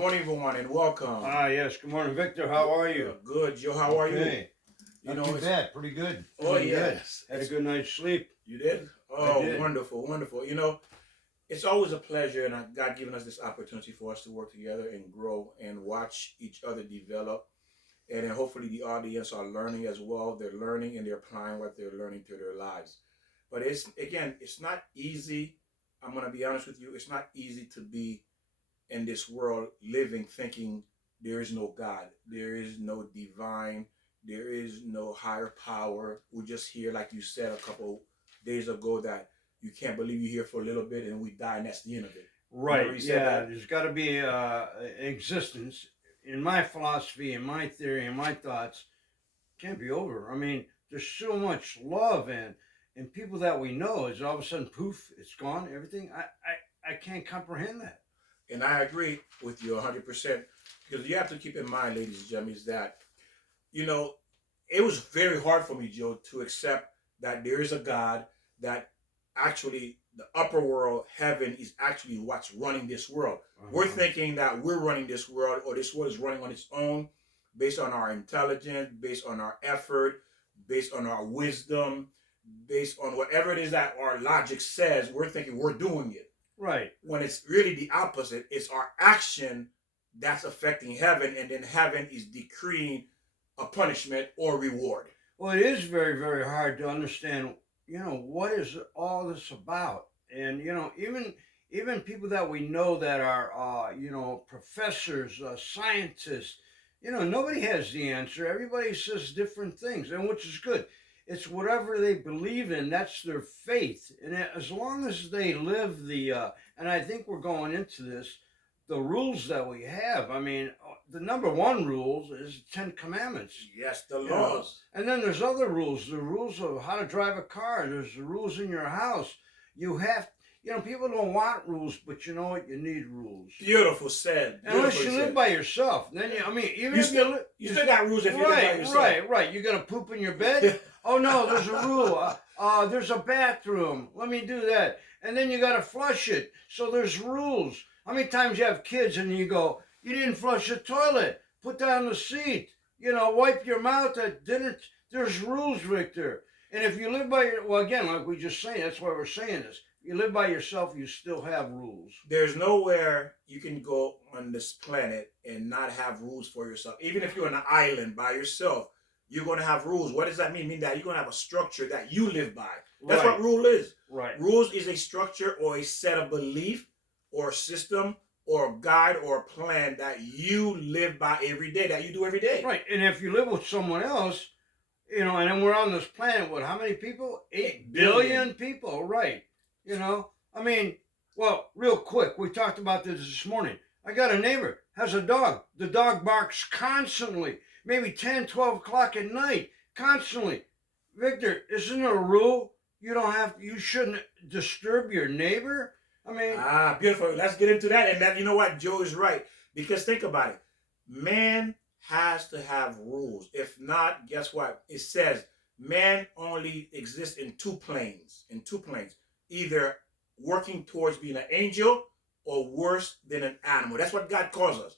morning, everyone, and welcome. Yes. Good morning, Victor. How are you? Good, Joe. How are you? Okay. You Not know, too bad. Pretty good. oh Pretty yes, good. Had a good night's sleep. you did. I Oh, did. wonderful, wonderful. It's always a pleasure, and God given us this opportunity for us to work together and grow and watch each other develop, and then hopefully the audience are learning as well. They're learning and they're applying what they're learning to their lives. But it's not easy. I'm gonna be honest with you. It's not easy to be in this world living thinking there is no God, there is no divine, there is no higher power. We're just here, like you said a couple days ago, that you can't believe you're here for a little bit and we die and that's the end of it. Remember Right. you said Yeah. that? There's got to be existence. In my philosophy, in my theory, in my thoughts, can't be over. I mean, there's so much love and people that we know is all of a sudden poof, it's gone. Everything. I can't comprehend that. And I agree with you 100% because you have to keep in mind, ladies and gentlemen, is that, you know, it was very hard for me, Joe, to accept that there is a God, that actually the upper world, heaven, is actually what's running this world. We're Uh-huh. thinking that we're running this world, or this world is running on its own based on our intelligence, based on our effort, based on our wisdom, based on whatever it is that our logic says. We're thinking we're doing it Right. when it's really the opposite. It's our action that's affecting heaven, and then heaven is decreeing a punishment or reward. Well, it is very, very hard to understand, what is all this about? And, even people that we know that are, professors, scientists, nobody has the answer. Everybody says different things, and which is good. It's whatever they believe in. That's their faith. And as long as they live and I think we're going into this, the rules that we have. I mean, the number one rules is Ten Commandments. Yes, the You know, laws. and then there's other rules, the rules of how to drive a car. There's the rules in your house. You have, people don't want rules, but you know what? You need rules. Beautiful said. Unless Beautiful you live said. by yourself, then I mean, even You if still you you still got rules if you live by right, yourself. right. You're gonna poop in your bed. Oh no, there's a rule. There's a bathroom. Let me do that, and then you gotta flush it. So there's rules. How many times you have kids and you go, you didn't flush the toilet? Put down the seat. Wipe your mouth at dinner. There's rules, Victor. And if you live by well, again, like we just saying, that's why we're saying this. You live by yourself, you still have rules. There's nowhere you can go on this planet and not have rules for yourself. Even if you're on an island by yourself, you're going to have rules. What does that mean? Mean that you're going to have a structure that you live by. That's Right, what rule is. right. Rules is a structure or a set of belief or a system or a guide or a plan that you live by every day, that you do every day. Right. And if you live with someone else, and then we're on this planet, what, how many people? 8 billion people, right. I mean, well, real quick, we talked about this morning. I got a neighbor, has a dog. The dog barks constantly, maybe 10, 12 o'clock at night, constantly. Victor, isn't it a rule? You shouldn't disturb your neighbor? I mean, Ah, beautiful. Let's get into that. And that, you know what? Joe is right. Because think about it. Man has to have rules. If not, guess what? It says man only exists in two planes. In two planes. Either working towards being an angel or worse than an animal. That's what God calls us.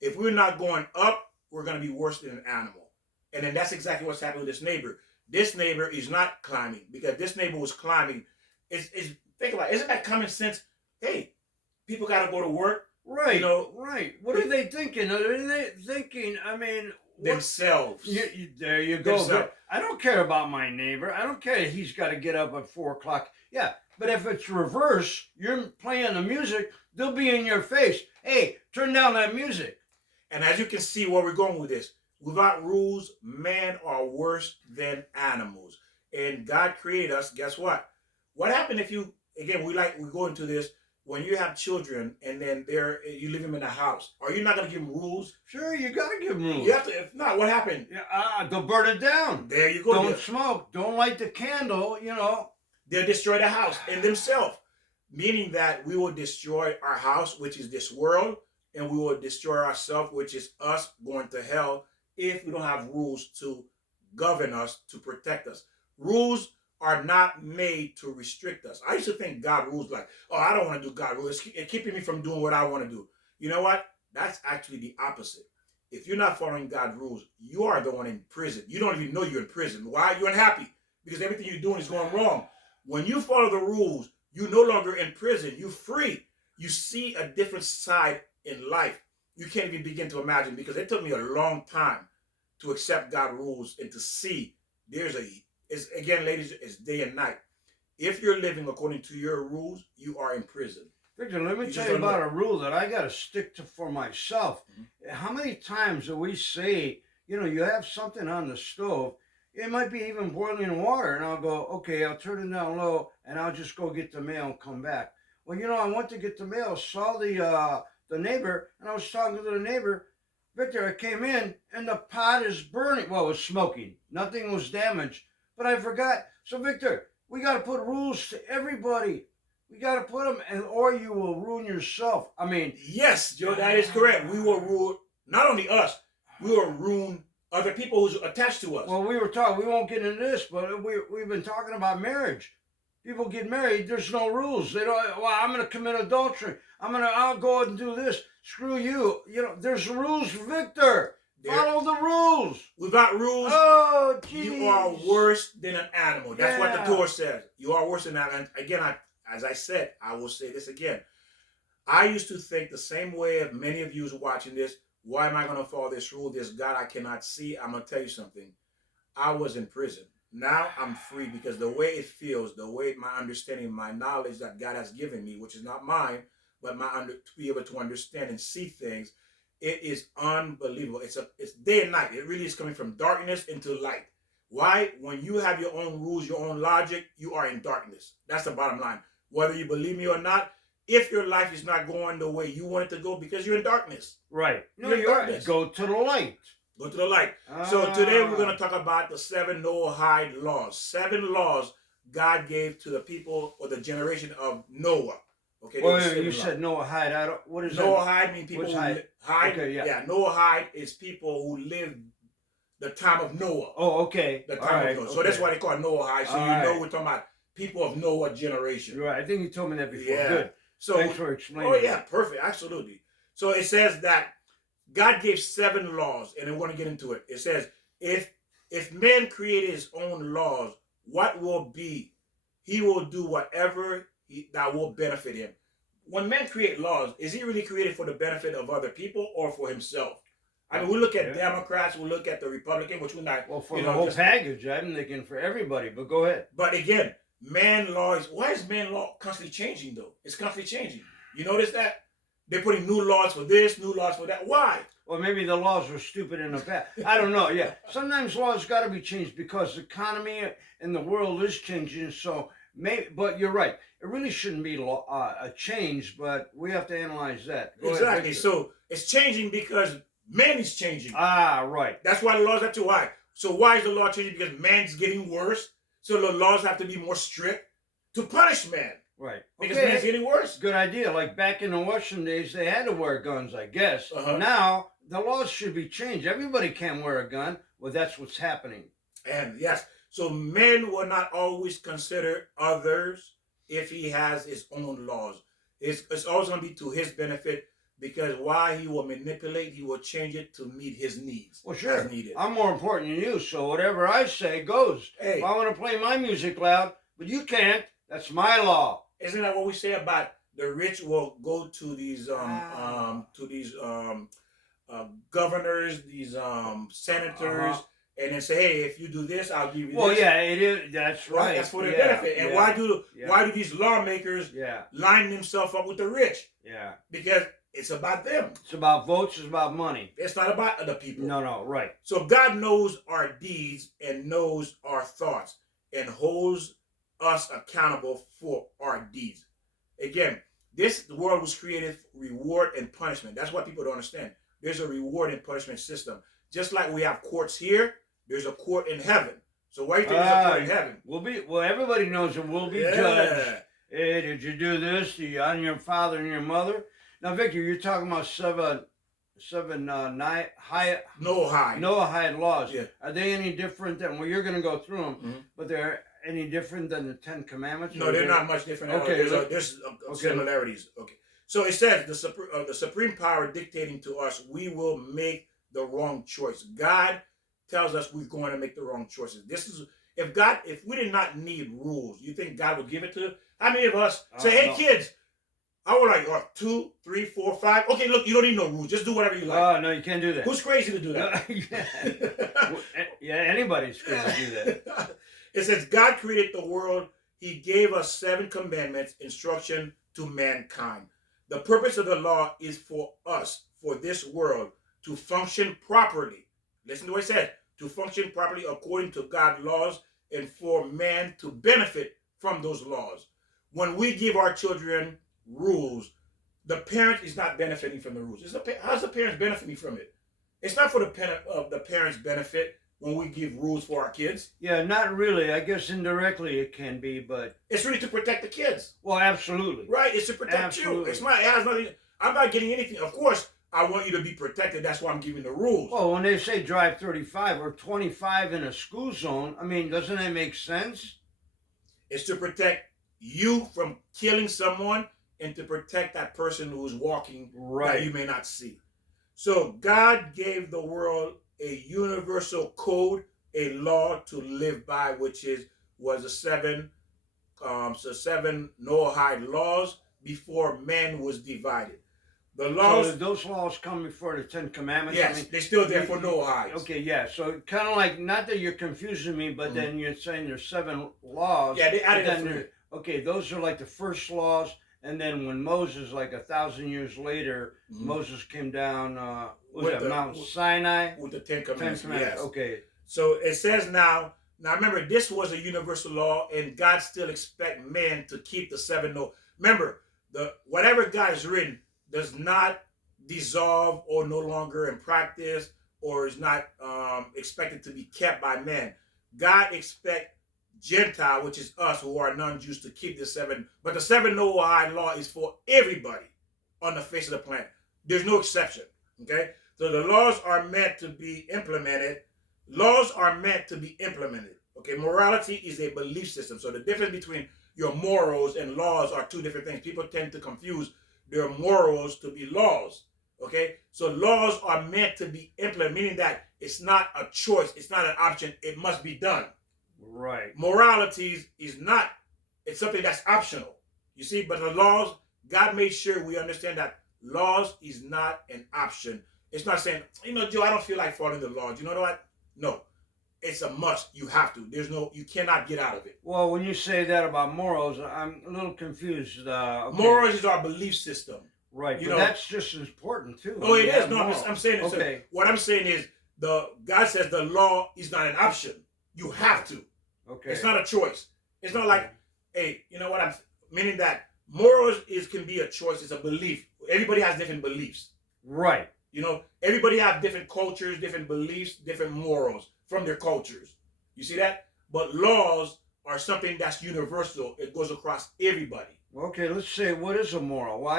If we're not going up, we're going to be worse than an animal. And then that's exactly what's happening with this neighbor. This neighbor is not climbing because this neighbor was climbing. Think about it. Isn't that common sense? Hey, people got to go to work. right, You know, right. What are they thinking? Are they thinking, I mean, what? themselves. There you go. Themselves. I don't care about my neighbor. I don't care he's got to get up at 4 o'clock. Yeah, but if it's reverse, you're playing the music, they'll be in your face. Hey, turn down that music. And as you can see where we're going with this, without rules, men are worse than animals. And God created us. Guess what? What happened if you, again, we go into this, when you have children and then you leave them in a house, are you not going to give them rules? Sure, you got to give them rules. You have to. If not, what happened? Yeah, they'll burn it down. There you go. Don't smoke. Don't light the candle. They'll destroy the house in themselves, meaning that we will destroy our house, which is this world, and we will destroy ourselves, which is us going to hell, if we don't have rules to govern us, to protect us. Rules are not made to restrict us. I used to think God rules like, oh, I don't want to do God rules. It's keeping me from doing what I want to do. You know what? That's actually the opposite. If you're not following God's rules, you are the one in prison. You don't even know you're in prison. Why? You're unhappy because everything you're doing is going wrong. When you follow the rules, you're no longer in prison. You're free. You see a different side in life. You can't even begin to imagine, because it took me a long time to accept God's rules and to see it's again, ladies, it's day and night. If you're living according to your rules, you are in prison. Victor, let me You tell just you don't about know. a rule that I got to stick to for myself. How many times do we say, you have something on the stove, it might be even boiling water, and I'll go, okay, I'll turn it down low, and I'll just go get the mail and come back. Well, I went to get the mail, saw the neighbor, and I was talking to the neighbor. Victor, I came in, and the pot is burning. Well, it was smoking. Nothing was damaged, but I forgot. So, Victor, we got to put rules to everybody. We got to put them, or you will ruin yourself. I mean, Yes, Joe, that is correct. We will ruin not only us, we will ruin other people who's attached to us. well, we won't get into this, but we've been talking about marriage. People get married, there's no rules. They don't, well, I'm going to commit adultery. I'll go out and do this. Screw you. There's rules, Victor. Follow the rules. Without rules, Oh, geez. you are worse than an animal. That's what Yeah. the Torah says. You are worse than an animal. And again, as I said, I will say this again. I used to think the same way of many of you who's watching this. Why am I going to follow this rule? This God I cannot see. I'm going to tell you something. I was in prison. Now I'm free, because the way it feels, the way my understanding, my knowledge that God has given me, which is not mine, but to be able to understand and see things, it is unbelievable. It's day and night. It really is coming from darkness into light. Why? When you have your own rules, your own logic, you are in darkness. That's the bottom line. Whether you believe me or not, if your life is not going the way you want it to go, because you're in darkness. Right. No, You're in you're right. darkness. Go to the light. Go to the light. So today we're going to talk about the 7 Noahide laws. 7 laws God gave to the people or the generation of Noah. Okay. Well, there were 7 you laws. said Noahide. What is that? Noahide means people What's who hide? hide. Okay, yeah. Noahide is people who lived the time of Noah. Oh, okay. The All time right, of Noah. So okay. that's why they call it Noahide. So All you know right. we're talking about people of Noah generation. You're right. I think you told me that before. Yeah. Good. So Thanks for explaining. oh yeah, perfect, absolutely. So it says that God gave 7 laws, and we're going to get into it. It says if man created his own laws, what will be? He will do whatever that will benefit him. When man create laws, is he really created for the benefit of other people or for himself? I mean, we look at Democrats, we look at the Republican, which we're not. Well, for the whole package, I'm thinking for everybody. But go ahead. But again, man law why is man law constantly changing though? It's constantly changing. You notice that? They're putting new laws for this, new laws for that. Why? Well, maybe the laws were stupid in the past. I don't know. Yeah, sometimes laws got to be changed because the economy and the world is changing. So maybe, but you're right. It really shouldn't be a change, but we have to analyze that. Go exactly. ahead, So it's changing because man is changing. Right. That's why the laws have to. Why? So why is the law changing? Because man's getting worse. So the laws have to be more strict to punish man. Right. Because man's getting worse. Good idea. Like back in the Western days, they had to wear guns, I guess. Now, the laws should be changed. Everybody can wear a gun. Well, that's what's happening. And yes, so men will not always consider others if he has his own laws. It's always going to be to his benefit, because why? He will manipulate, he will change it to meet his needs. Well, sure. As needed. I'm more important than you, so whatever I say goes. Hey. If I want to play my music loud, but you can't, that's my law. Isn't that what we say about the rich will go to these governors, these senators, and then say, hey, if you do this, I'll give you this. Well, yeah, it is. That's right. That's for their benefit. And why do these lawmakers line themselves up with the rich? Yeah. Because it's about them. It's about votes. It's about money. It's not about other people. No, right. So God knows our deeds and knows our thoughts and holds us accountable for our deeds. Again, the world was created for reward and punishment. That's what people don't understand. There's a reward and punishment system. Just like we have courts here, there's a court in heaven. So why do you think there's a court in heaven? Well, everybody knows it will be judged. Hey, did you do this? On your father and your mother? Now, Victor, you're talking about Noahide laws. Yeah. Are they any different than? Well, you're going to go through them, but they're any different than the 10 Commandments? No, they're not much different. Okay, There's similarities. Okay. So it says the supreme power dictating to us, we will make the wrong choice. God tells us we're going to make the wrong choices. This is if we did not need rules, you think God would give it to us? How many of us say, "Hey, No. kids, I would like 2, 3, 4, 5. Okay, look, you don't need no rules. Just do whatever you like." Oh, no, you can't do that. Who's crazy to do that? Yeah, anybody's going to do that. It says God created the world. He gave us 7 commandments, instruction to mankind. The purpose of the law is for us, for this world, to function properly. Listen to what it says. To function properly according to God's laws and for man to benefit from those laws. When we give our children rules, the parent is not benefiting from the rules. How's the parents benefiting from it? It's not for the parents' benefit when we give rules for our kids. Yeah, not really. I guess indirectly it can be, but It's really to protect the kids, well, absolutely. right? It's to protect Absolutely. you. It has nothing. I'm not getting anything. Of course, I want you to be protected. That's why I'm giving the rules. Well, when they say drive 35 or 25 in a school zone, I mean, doesn't that make sense? It's to protect you from killing someone and to protect that person who is walking that Right. you may not see. So God gave the world a universal code, a law to live by, which was the 7 Noahide laws before man was divided. The So laws, those laws come before the 10 Commandments? I yes, mean, they're still there you- for Noahides. okay, yeah. So kind of like, not that you're confusing me, but Mhm. then you're saying there's 7 laws. Yeah, they but added then a 3. there- okay, those are like the first laws. And then when Moses, like 1,000 years later, Mhm. Moses came down, what was With that, the- Mount with- Sinai? With the 10 10 Commandments, Commandments. yes. Okay. So it says now remember, this was a universal law, and God still expects man to keep the 7 no. Remember, whatever God has written does not dissolve or no longer in practice or is not expected to be kept by man. God expects Gentile, which is us who are non-Jews, to keep the 7. But the 7 Noahide law is for everybody on the face of the planet. There's no exception. Okay? So the laws are meant to be implemented. Laws are meant to be implemented. Okay? Morality is a belief system. So the difference between your morals and laws are 2 different things. People tend to confuse their morals to be laws. Okay? So laws are meant to be implemented, meaning that it's not a choice, it's not an option, it must be done. Right. Morality is not, it's something that's optional. You see, but the laws, God made sure we understand that laws is not an option. It's not saying, Joe, I don't feel like following the laws. You know what? No. It's a must. You have to. You cannot get out of it. Well, when you say that about morals, I'm a little confused. Okay. Morals is our belief system. Right, you but know- that's just as important too. Oh, it You is. have No, morals. I'm saying it's Okay. what I'm saying is God says the law is not an option. You have to. Okay. It's not a choice. It's not like, hey, you know what I'm meaning that morals can be a choice. It's a belief. Everybody has different beliefs. Right. Everybody have different cultures, different beliefs, different morals from their cultures. You see that? But laws are something that's universal. It goes across everybody. Okay, let's say, what is a moral? Well,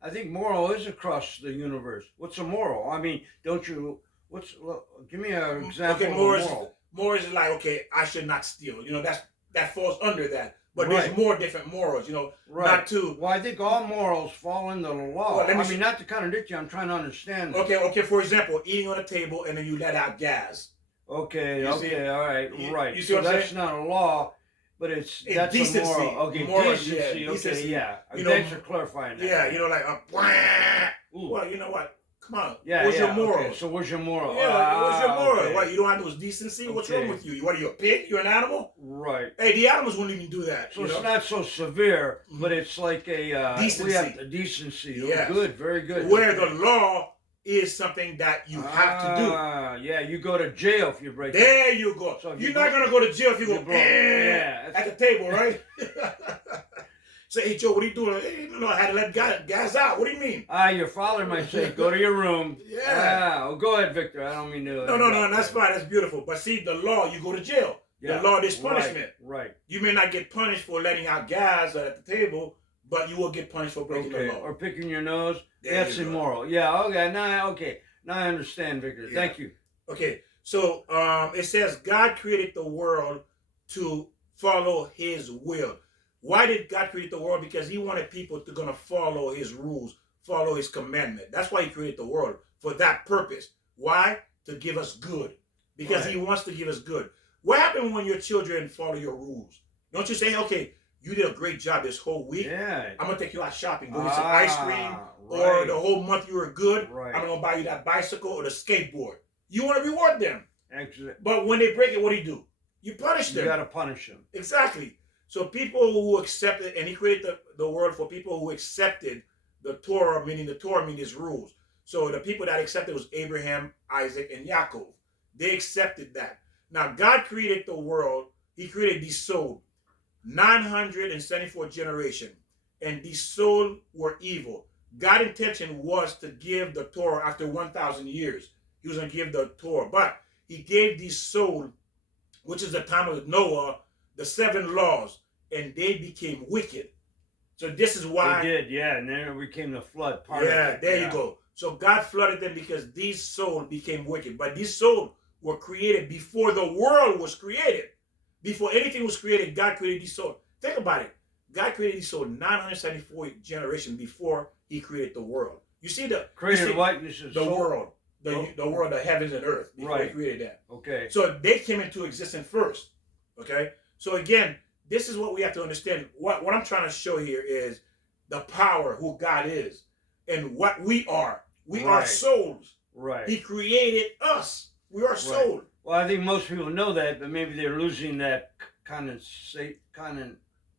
I think moral is across the universe. What's a moral? I mean, give me an example Okay, of a morals. moral. Morals is like, okay, I should not steal. That falls under that. But Right. there's more different morals. Right. Not to. Well, I think all morals fall into the law. Well, let me I mean, not to contradict you, I'm trying to understand. Okay. For example, eating on a table and then you let out gas. Okay, You see- all right, right. you see So what I'm that's saying? not a law, but It's that's decency. a moral. Okay, Morals, decency. yeah, Okay, decency. yeah. You know, Thanks for clarifying that. Yeah, like Ooh. well, you know what? Come on. Yeah, What's yeah. your moral? Okay, so what's your moral? Yeah, what's your moral? Okay. What, you don't have no decency? What's wrong Okay. with you? What are you, a pig? You're an animal? Right. Hey, the animals wouldn't even do that. So it's not so severe, Mhm. but it's like a Decency. We have the decency. Oh, Yes. good, very good. Where the law is something that you have to do. Yeah, you go to jail if you break it. There you go. So if You're you not broke- gonna go to jail if you go you broke- yeah, at the table, right? Say, hey Joe, what are you doing? Hey, I had to let gas out. What do you mean? Your father might say, "Go to your room." Yeah. Oh, go ahead, Victor. I don't mean to. No, that's fine. That's beautiful. But see, the law, you go to jail. Yeah. The law, there's punishment. Right. You may not get punished for letting out gas at the table, but you will get punished for breaking Okay. the law. Or picking your nose. There That's you go. immoral. Yeah. Okay. Now I understand, Victor. Yeah. Thank you. Okay, so it says God created the world to follow His will. Why did God create the world? Because he wanted people to gonna follow his rules, follow his commandment. That's why he created the world, for that purpose. Why? To give us good. Because he Right. wants to give us good. What happened when your children follow your rules? Don't you say, okay, you did a great job this whole week. Yeah. I'm gonna take you out shopping, go get some ice cream, or Right. the whole month you were good. Right. I'm gonna buy you that bicycle or the skateboard. You want to reward them. Exactly. But when they break it, what do? You punish You them. got to punish them. Exactly. So people who accepted, and he created the world for people who accepted the Torah, meaning the Torah means his rules. So the people that accepted was Abraham, Isaac, and Yaakov. They accepted that. Now God created the world. He created the soul. 974 generation. And the soul were evil. God's intention was to give the Torah after 1,000 years. He was going to give the Torah. But he gave the soul, which is the time of Noah, the 7 laws, and they became wicked. So this is why. They did, yeah, and then it became the flood part of Yeah, it. there you go. So God flooded them because these souls became wicked. But these souls were created before the world was created. Before anything was created, God created these souls. Think about it. God created these souls 974 generations before he created the world. You see the Created what? You said the soul? world. The world, the heavens and earth, before he Right. created that. Okay. So they came into existence first. Okay? So again, this is what we have to understand. What I'm trying to show here is the power, who God is, and what we are. We are Right. souls. Right. He created us. We are soul. Well, I think most people know that, but maybe they're losing that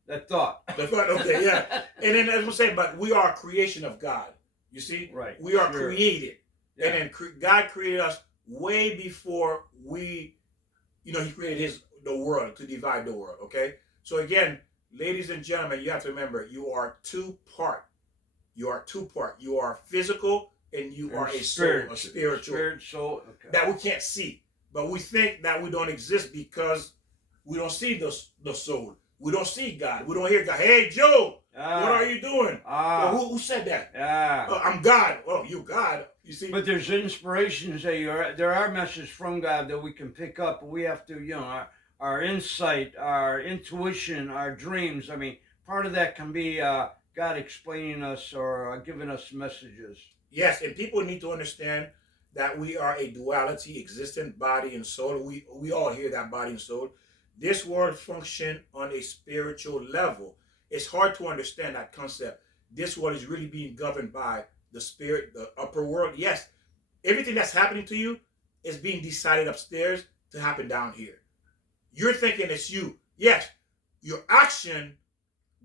that thought. Okay, yeah. And then as we say, but we are a creation of God. You see? Right. We are Sure. created. Yeah. And then God created us way before we, he created the world to divide the world. Okay. So again, ladies and gentlemen, you have to remember you are two part. You are two part. You are physical and you are a soul, a spiritual. Spirit, soul. Okay. That we can't see, but we think that we don't exist because we don't see the soul. We don't see God. We don't hear God. Hey, Joe, what are you doing? Well, who said that? Oh, I'm God. Oh, you God. You see? But there's inspirations that there are messages from God that we can pick up. We have to, our insight, our intuition, our dreams. I mean, part of that can be God explaining us or giving us messages. Yes, and people need to understand that we are a duality, existent body and soul. We all hear that body and soul. This world function on a spiritual level. It's hard to understand that concept. This world is really being governed by the spirit, the upper world. Yes, everything that's happening to you is being decided upstairs to happen down here. You're thinking it's you. Yes, your action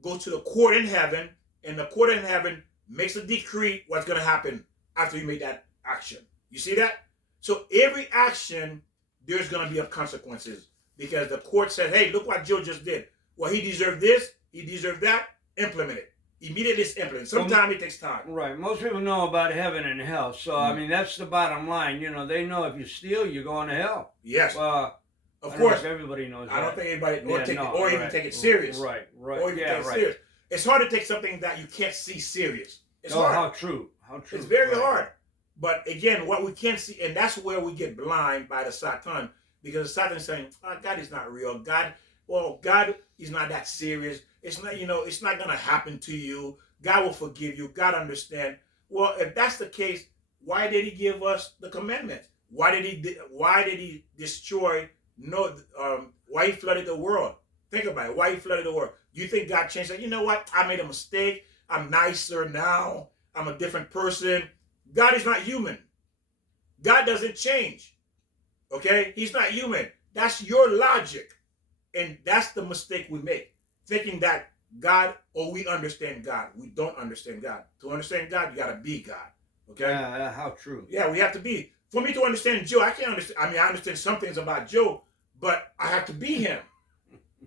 goes to the court in heaven, and the court in heaven makes a decree what's going to happen after you make that action. You see that? So every action, there's going to be consequences because the court said, hey, look what Joe just did. Well, he deserved this, he deserved that, implement it. Immediately it's implemented. Sometimes it takes time. Right. Most people know about heaven and hell. So, I mean, that's the bottom line. They know if you steal, you're going to hell. Yes. Of course. Everybody knows that. I don't think anybody even take it serious. Right. Or even take it serious. It's hard to take something that you can't see serious. It's hard. How true. It's very hard. But again, what we can't see, and that's where we get blind by the Satan, because the Satan is saying, God is not real. God is not that serious. It's not, it's not going to happen to you. God will forgive you. God understand. Well, if that's the case, why did he give us the commandments? Why did he destroy why he flooded the world? Think about it. Why he flooded the world? Do you think God changed that? You know what? I made a mistake. I'm nicer now. I'm a different person. God is not human. God doesn't change. Okay? He's not human. That's your logic. And that's the mistake we make. Thinking that we understand God. We don't understand God. To understand God, you got to be God. Okay? How true. Yeah, we have to be. For me to understand Joe, I can't understand. I mean, I understand some things about Joe, but I have to be him.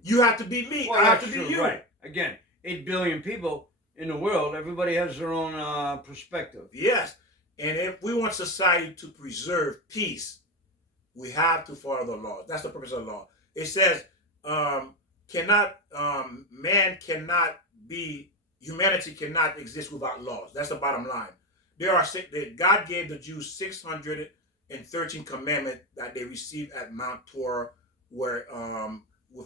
You have to be me. Well, I have to be you. Right. Again, 8 billion people in the world. Everybody has their own perspective. Yes. And if we want society to preserve peace, we have to follow the laws. That's the purpose of the law. It says, humanity cannot exist without laws. That's the bottom line. God gave the Jews 613 commandments that they received at Mount Torah with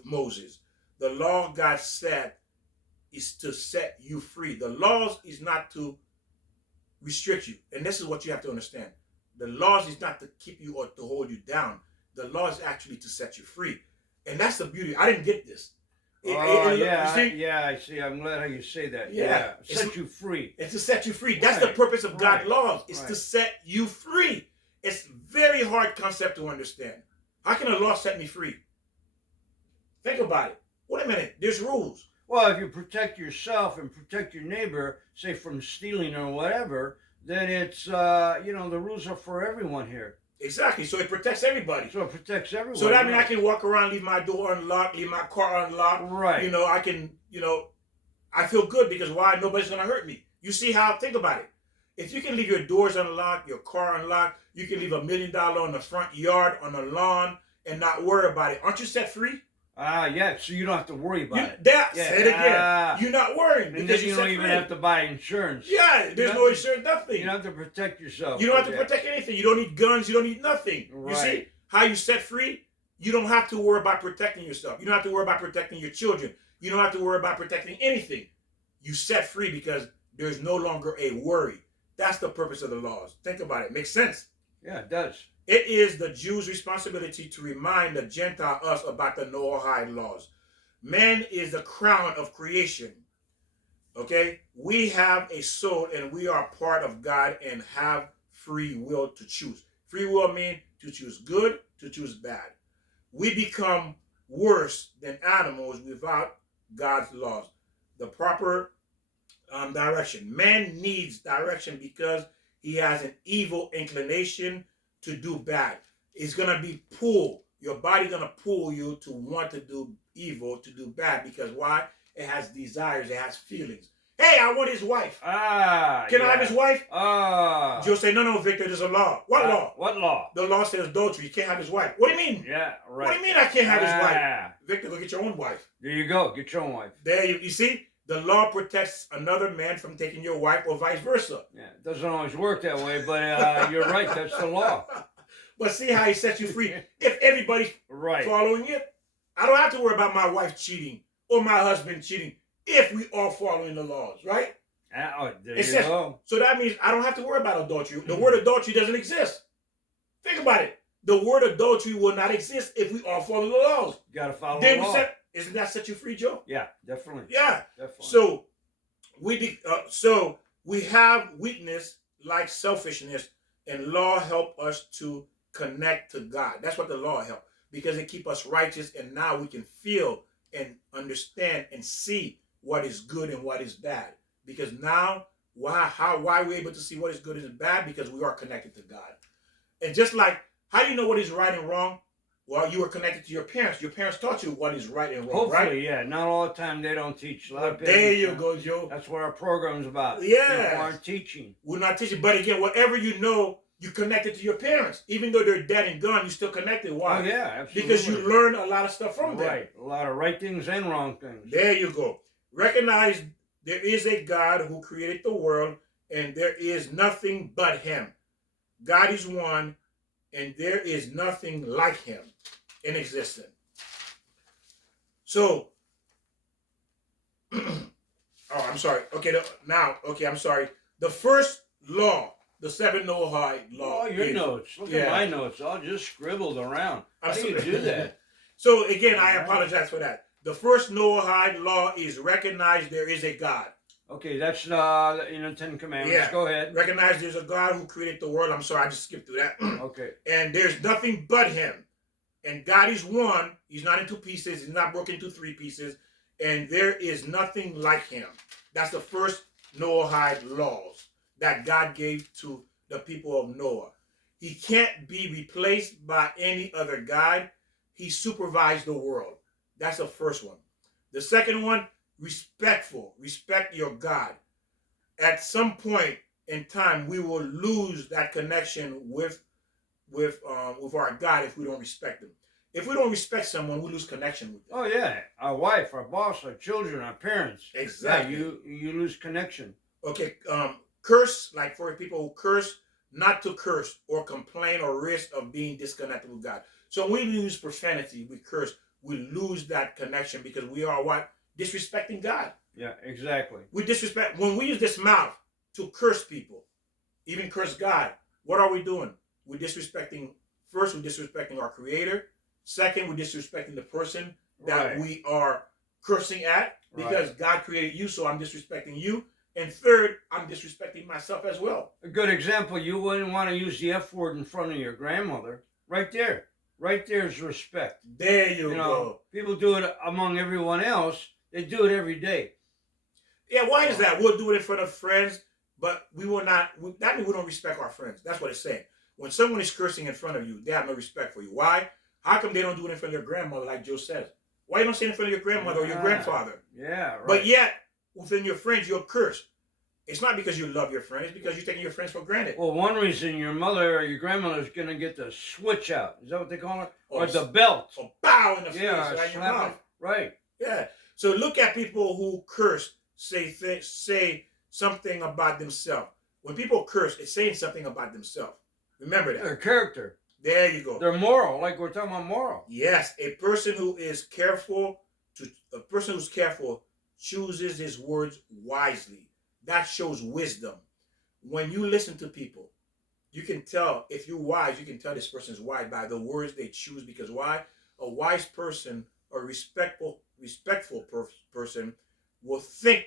Moses. The law God set is to set you free. The laws is not to restrict you. And this is what you have to understand. The laws is not to keep you or to hold you down. The law is actually to set you free. And that's the beauty. I didn't get this. I see. I'm glad how you say that. Yeah. Set you free. It's to set you free. That's the purpose of God's laws. It's to set you free. It's very hard concept to understand. How can a law set me free? Think about it. Wait a minute. There's rules. Well, if you protect yourself and protect your neighbor, say from stealing or whatever, then it's the rules are for everyone here. Exactly. So it protects everybody. So it protects everyone. So that means I can walk around, leave my door unlocked, leave my car unlocked. Right. I can, I feel good because why? Nobody's going to hurt me. You see how? Think about it. If you can leave your doors unlocked, your car unlocked, you can leave $1 million on the front yard, on the lawn, and not worry about it. Aren't you set free? Yeah, so you don't have to worry about it. Say it again. You're not worrying. And then you don't even have to buy insurance. Yeah, there's no insurance, nothing. You don't have to protect yourself. You don't have to protect anything. You don't need guns. You don't need nothing. Right. You see how you set free? You don't have to worry about protecting yourself. You don't have to worry about protecting your children. You don't have to worry about protecting anything. You set free because there's no longer a worry. That's the purpose of the laws. Think about it. Makes sense? Yeah, it does. It is the Jews' responsibility to remind the Gentile us about the Noahide laws. Man is the crown of creation. Okay? We have a soul and we are part of God and have free will to choose. Free will means to choose good, to choose bad. We become worse than animals without God's laws. The proper direction. Man needs direction because he has an evil inclination to do bad. It's going to be pull. Your body going to pull you to want to do evil, to do bad. Because why? It has desires. It has feelings. Hey, I want his wife. Can I have his wife? You'll say, no, Victor, there's a law. What law? What law? The law says adultery. You can't have his wife. What do you mean? Yeah, right. What do you mean I can't have his wife? Victor, go get your own wife. There you go. Get your own wife. There you see? The law protects another man from taking your wife or vice versa. Yeah, it doesn't always work that way, but you're right. That's the law. But see how he sets you free. If everybody's following it, I don't have to worry about my wife cheating or my husband cheating if we are following the laws, right? There you go. So that means I don't have to worry about adultery. The word adultery doesn't exist. Think about it. The word adultery will not exist if we all follow the laws. You got to follow the law. Isn't that set you free, Joe? Yeah, definitely. Yeah. Definitely. So we have weakness like selfishness, and law help us to connect to God. That's what the law help, because it keep us righteous, and now we can feel and understand and see what is good and what is bad. Because now, why we're able to see what is good and bad? Because we are connected to God. And just like, how do you know what is right and wrong? Well, you were connected to your parents. Your parents taught you what is right and wrong, Hopefully, right? yeah. Not all the time they don't teach. A lot of parents, there you go, Joe. That's what our program's about. Yeah. People aren't teaching. We're not teaching. But again, whatever you know, you connected to your parents. Even though they're dead and gone, you're still connected. Why? Oh, yeah, absolutely. Because you learn a lot of stuff from them. Right. A lot of right things and wrong things. There you go. Recognize there is a God who created the world, and there is nothing but him. God is one, and there is nothing like him in existence. So, I'm sorry. Okay, I'm sorry. The first law, the 7 Noahide law. Oh, your notes. Look at my notes. All just scribbled around. How do you do that? So, again, I apologize for that. The first Noahide law is recognize there is a God. Okay, that's in the 10 Commandments. Yeah. Go ahead. Recognize there's a God who created the world. I'm sorry, I just skipped through that. Okay. And there's nothing but him. And God is one. He's not in 2 pieces. He's not broken into 3 pieces. And there is nothing like him. That's the first Noahide laws that God gave to the people of Noah. He can't be replaced by any other God. He supervised the world. That's the first one. The second one, respectful. Respect your God. At some point in time, we will lose that connection with our God if we don't respect him. If we don't respect someone, we lose connection with them. Oh yeah, our wife, our boss, our children, our parents. Exactly. Yeah, you lose connection. Okay, curse, like for people who curse, not to curse or complain or risk of being disconnected with God. So when we use profanity, we curse, we lose that connection because we are what? disrespecting God. Yeah, exactly. We disrespect when we use this mouth to curse people, even curse God. What are we doing? We're disrespecting. First, we're disrespecting our Creator. Second, we're disrespecting the person that Right. we are cursing at because Right. God created you, so I'm disrespecting you. And third, I'm disrespecting myself as well. A good example, you wouldn't want to use the F word in front of your grandmother. Right there. Right there is respect. There you You know, go. people do it among everyone else. They do it every day. Yeah, why is So, that? We'll do it in front of friends, but we will not. That means we don't respect our friends. That's what it's saying. When someone is cursing in front of you, they have no respect for you. Why? How come they don't do it in front of their grandmother, like Joe says? Why you don't say it in front of your grandmother or your yeah, grandfather? yeah, But right. yet, within your friends, you're cursed. It's not because you love your friends; it's because you're taking your friends for granted. Well, one reason your mother or your grandmother is going to get the switch out. Is that what they call it? Or, Or the belt. or bow in the Yeah, face, right in your slap mouth. it. Right. Yeah. So look at people who curse, say something about themselves. When people curse, it's saying something about themselves. Remember that. Their character. There you go. Their moral, like we're talking about moral. Yes, a person who's careful chooses his words wisely. That shows wisdom. When you listen to people, you can tell if you're wise. You can tell this person's wise by the words they choose. Because why? A wise person, a respectful person, will think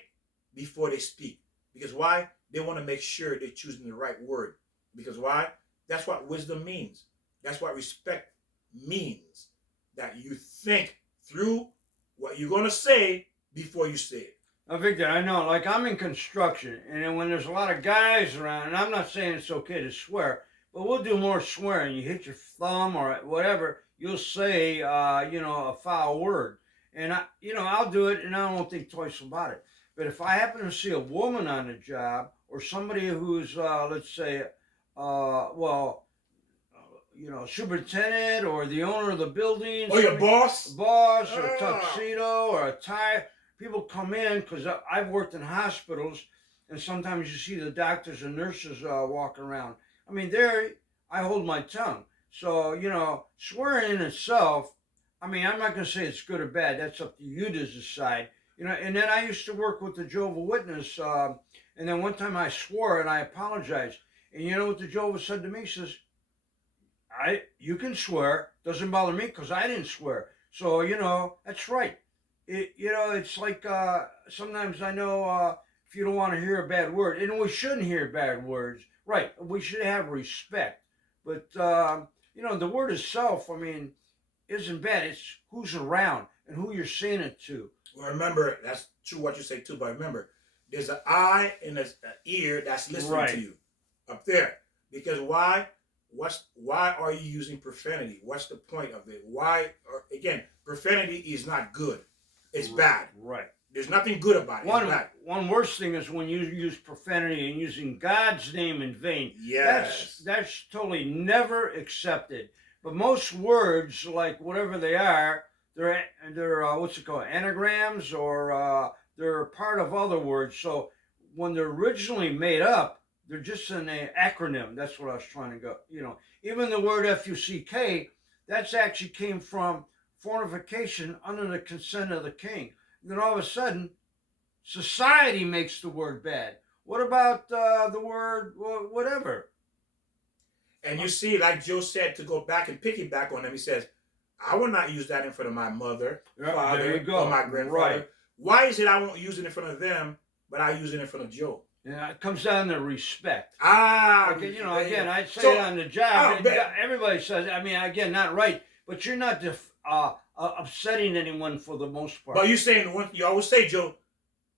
before they speak. Because why? They want to make sure they're choosing the right word. Because why? That's what wisdom means. That's what respect means. That you think through what you're going to say before you say it. Now, Victor, I know, like I'm in construction, and then when there's a lot of guys around, and I'm not saying it's okay to swear, but we'll do more swearing. You hit your thumb or whatever, you'll say, a foul word. And, I'll do it, and I don't think twice about it. But if I happen to see a woman on the job or somebody who's, let's say, superintendent or the owner of the building, Or your boss? boss, or a Ah. tuxedo or a tie. People come in because I've worked in hospitals, and sometimes you see the doctors and nurses walking around. I mean, there I hold my tongue. So swearing in itself. I mean, I'm not going to say it's good or bad. That's up to you to decide. And then I used to work with the Jehovah's Witness, and then one time I swore and I apologized. And you know what the Jehovah said to me? He says, you can swear, doesn't bother me because I didn't swear. So that's right. It's like sometimes I know if you don't want to hear a bad word, and we shouldn't hear bad words, right? We should have respect. But the word itself, I mean, isn't bad. It's who's around and who you're saying it to. Well, remember, that's true what you say too, but remember, there's an eye and an ear that's listening to you up there. Because why? Why are you using profanity? What's the point of it? Why? Again, profanity is not good. It's bad. Right. There's nothing good about it. It's bad. One worse thing is when you use profanity and using God's name in vain. Yes. That's totally never accepted. But most words, like whatever they are, they're what's it called, anagrams, or they're part of other words. So when they're originally made up, they're just an acronym. That's what I was trying to go. Even the word F-U-C-K, that's actually came from fornication under the consent of the king. And then all of a sudden, society makes the word bad. What about the word whatever? And you see, like Joe said, to go back and piggyback on him, he says, I will not use that in front of my mother, father, there you go. or my grandfather. Right. Why is it I won't use it in front of them, but I use it in front of Joe? Yeah, it comes down to respect. Like, Again, I'd say it on the job. Everybody says, I mean, again, not right, but you're not upsetting anyone for the most part. But you're saying, you always say, Joe,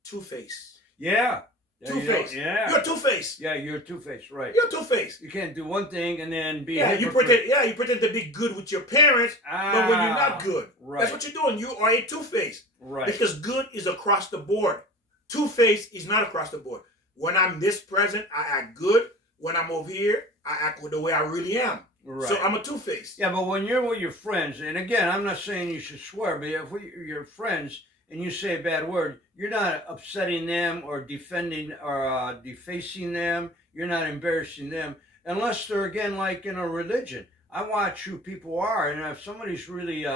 two-face. Yeah. Two-face. Yeah. You're two-face. Yeah, you're two-faced, right. You're two-face. You can't do one thing and then be you pretend to be good with your parents, but when you're not good. Right. That's what you're doing. You are a two-face. Right. Because good is across the board. Two-face is not across the board. When I'm this present, I act good. When I'm over here, I act with the way I really am. Right. So I'm a two-face. Yeah, but when you're with your friends, and again, I'm not saying you should swear, but if you're friends and you say a bad word, you're not upsetting them or defending or defacing them. You're not embarrassing them, unless they're, again, like in a religion. I watch who people are, and if somebody's really,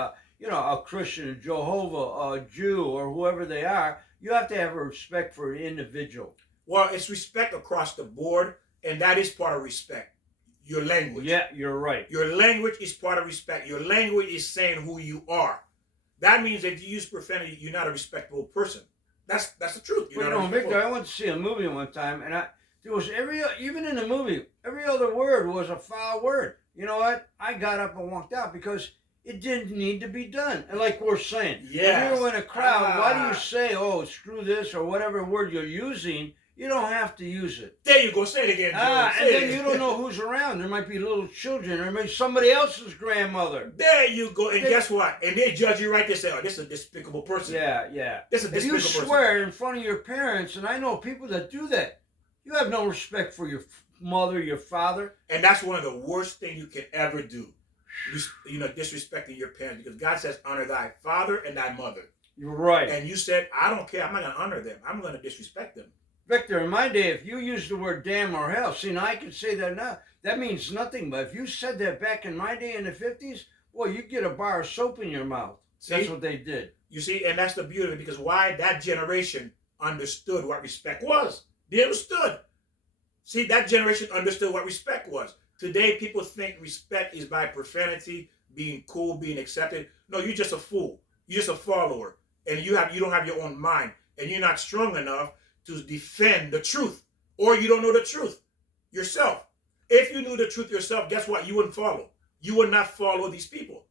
you know, a Christian, a Jehovah, a Jew, or whoever they are, you have to have a respect for the individual. Well, it's respect across the board, and that is part of respect. Your language. Yeah, you're right. Your language is part of respect. Your language is saying who you are. That means if you use profanity, you're not a respectable person. That's the truth. You're Well, not you know, respectable. Victor, I went to see a movie one time, and there was even in the movie, every other word was a foul word. You know what? I got up and walked out because it didn't need to be done. And like we're saying, Yes. if you're in a crowd, why do Ah. you say, "Oh, screw this" or whatever word you're using? You don't have to use it. There you go. Say it again, Joe. And Say it then again. you don't know who's around. There might be little children, or maybe somebody else's grandmother. There you go. And They- guess what? And they judge you right there. Say, "Oh, this is a despicable person." Yeah, yeah. This is a If you despicable person. swear in front of your parents, and I know people that do that, you have no respect for your mother, your father. And that's one of the worst things you can ever do. Disrespecting your parents, because God says, "Honor thy father and thy mother." You're right. And you said, "I don't care. I'm not going to honor them. I'm going to disrespect them." Victor, in my day, if you used the word damn or hell, see, now I can say that now. That means nothing. But if you said that back in my day in the 50s, boy, you'd get a bar of soap in your mouth. That's See? what they did. You see, and that's the beauty of it, because why? That generation understood what respect was. They understood. See, that generation understood what respect was. Today, people think respect is by profanity, being cool, being accepted. No, you're just a fool. You're just a follower. And you don't have your own mind. And you're not strong enough to defend the truth. Or you don't know the truth yourself. If you knew the truth yourself, guess what? You wouldn't follow. You would not follow these people.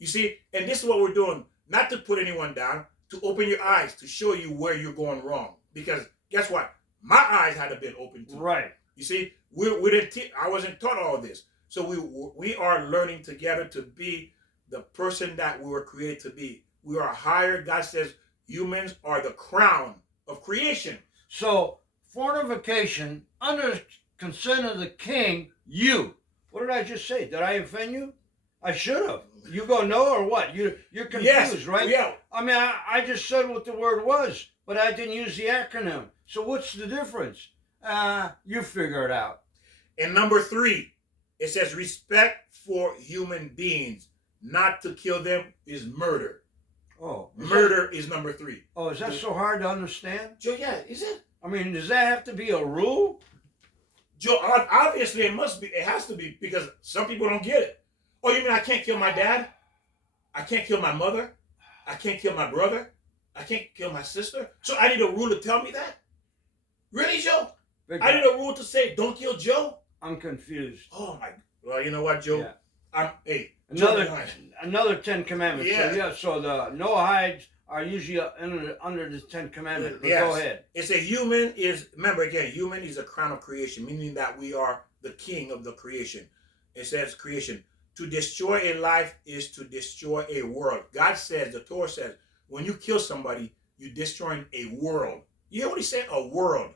You see, and this is what we're doing. Not to put anyone down, to open your eyes, to show you where you're going wrong. Because guess what? My eyes had to been open too. Right. You see, I wasn't taught all this. So we are learning together to be the person that we were created to be. We are higher. God says humans are the crown of creation. So, fornication, under consent of the king, you. What did I just say? Did I offend you? I should have. You go no or what? You're confused, Yes, right? yeah. I mean, I just said what the word was, but I didn't use the acronym. So what's the difference? You figure it out. And number 3, it says respect for human beings. Not to kill them is murder. Oh, Murder is number 3. Is that so hard to understand? Joe, yeah, is it? I mean, does that have to be a rule? Joe, obviously it must be. It has to be, because some people don't get it. Oh, you mean I can't kill my dad? I can't kill my mother? I can't kill my brother? I can't kill my sister? So I need a rule to tell me that? Really, Joe? Victor, I need a rule to say don't kill Joe? I'm confused. Oh my. Well, you know what, Joe? Yeah. Joe Another behind. another 10 commandments. Yeah. So the no hides are usually under the 10 commandments. But Yes. go ahead. It's remember again, human is a crown of creation, meaning that we are the king of the creation. It says creation. To destroy a life is to destroy a world. God says, the Torah says, when you kill somebody, you're destroying a world. You hear what he said? A world.